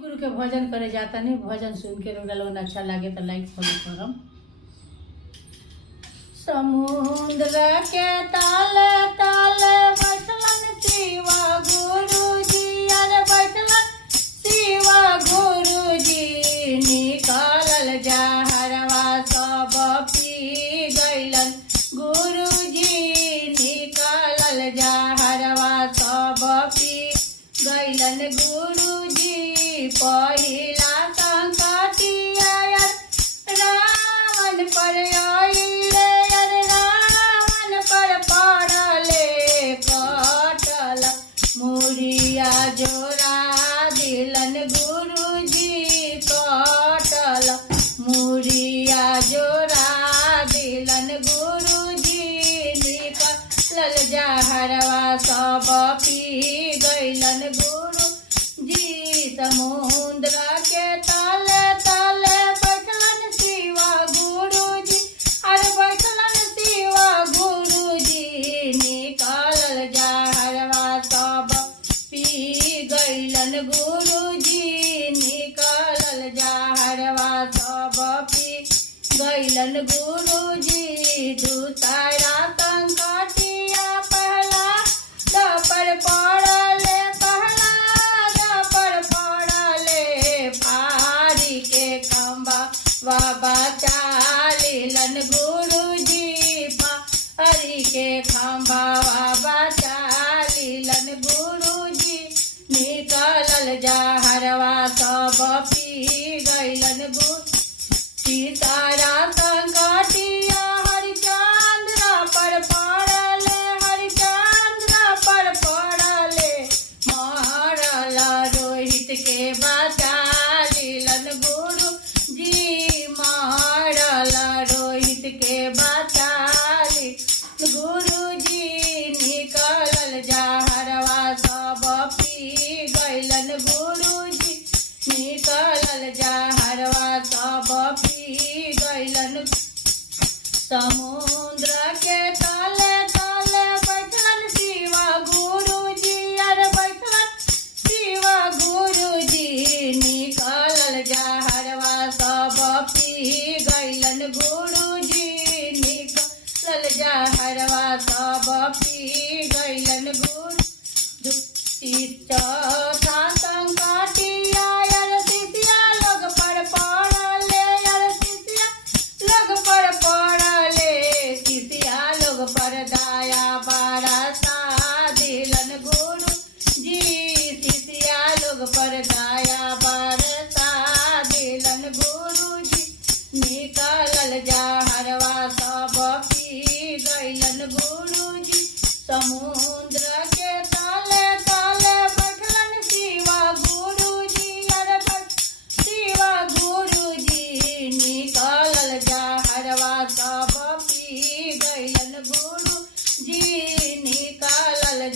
गुरु के भजन करे जाता नहीं। भजन सुन के लोग अच्छा लगे तो लाइक फॉलो करम। समुद्र के ताले ताले बैठलन शिवा गुरुजी, अरे बैठलन शिवा गुरुजी। निकालल जहरवा सब पी गइलन गुरुजी, निकालल जहरवा सब पी गइलन गुरुजी। पहिला संकटिया रावण पर आइले, रावण पर पड़ले कटल मुड़िया जोरा दिलन गुरुजी, कटल मुड़िया जोरा दिलन गुरुजी। निकलल जहरवा सब पी गइलन गुरुजी। समुद्र के ताले ताले बैठलन शिवा गुरुजी, अरे बैठलन शिवा गुरुजी। निकालल जहरवा सब पी गइलन गुरुजी, निकालल जहरवा सब पी गइलन गुरुजी। दूसरा संकटिया पहला पर पड़ले, फाड़ी के खंबा बचा लेलन गुरुजी, फाड़ी के खंबा बचा लेलन गुरुजी। निकलल जहरवा सब पी गइलन गुरुजी। सीतारा संकटिया हरिचंद्र पर पड़ले, हरिचंद्र पर पड़ले मारल रोहित के बचा लेलन गुरुजी, मारल रोहित के बचा लेलन गुरुजी। निकलल जहरवा सब पी गइलन गुरुजी, निकलल जहरवा सब पी गइलन। समुद्र के ताले ताले बैठलन शिवा गुरुजी, अरे बैठलन शिवा गुरुजी। निकलल जहरवा सब पी गइलन गुरुजी, निकलल जहरवा सब पी गइलन गुरुजी। चौथा संकटिया शिष्या लोग पर पड़ले, शिष्या लोग पर पड़ले। शिष्या लोग पर दया बरसा दिलन गुरुजी, शिष्या लोग पर दया बरसा दिलन गुरुजी। निकलल जहरवा सब पी गइलन गुरुजी। समुद्र के ताले ताले बैठलन शिवा गुरुजी, अरे शिवा गुरुजी। निकलल जहरवा सब पी गइलन गुरुजी, निकलल